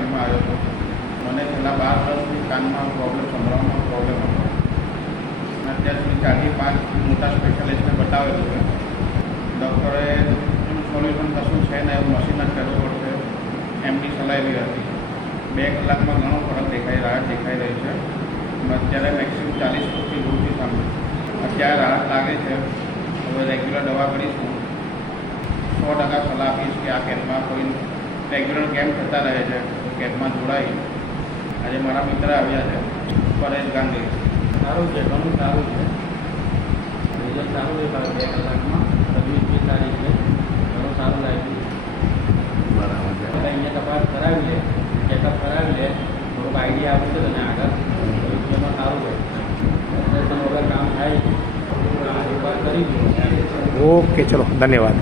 કેમ્પમાં આવ્યો હતો. મને છેલ્લા 12 વર્ષથી કાનમાં પ્રોબ્લેમ, સંભળાવવામાં પ્રોબ્લેમ હતો. અત્યાર સુધી 4-5 મોટા સ્પેશિયાલિસ્ટને બતાવેલું છે. ડૉક્ટરે એનું સોલ્યુશન કશું છે ને, એવું મશીન જ કરવું પડશે એમની સલાહ એવી હતી. 2 કલાકમાં ઘણો ફરક રાહત દેખાઈ રહી છે. અત્યારે મેક્સિમમ 40 ફૂટથી દૂરથી સામે અત્યારે રાહત લાગે છે. હવે રેગ્યુલર દવા કરીશું. 100% સલાહ આપીશ કે આ કેમ્પમાં કોઈ રેગ્યુલર કેમ્પ થતા રહે છે, તો કેમ્પમાં જોડાઈ. આજે મારા મિત્ર આવ્યા છે, પરેશ ગાંધી. સારું છે, ઘણું સારું છે. રિઝલ્ટ સારું દેખાયું 2 કલાકમાં. સર્વિસ બી સારી છે, ઘણું સારું લાગ્યું. બરાબર છે. અહીંયા તપાસ કરાવી લે, ચેકઅપ કરાવી લે, થોડુંક આઈડિયા આપશે તને આગળ ભવિષ્યમાં સારું હોય. ઓપરેશન વગર કામ થાય, એકવાર કરી દો. ઓકે, ચલો, ધન્યવાદ.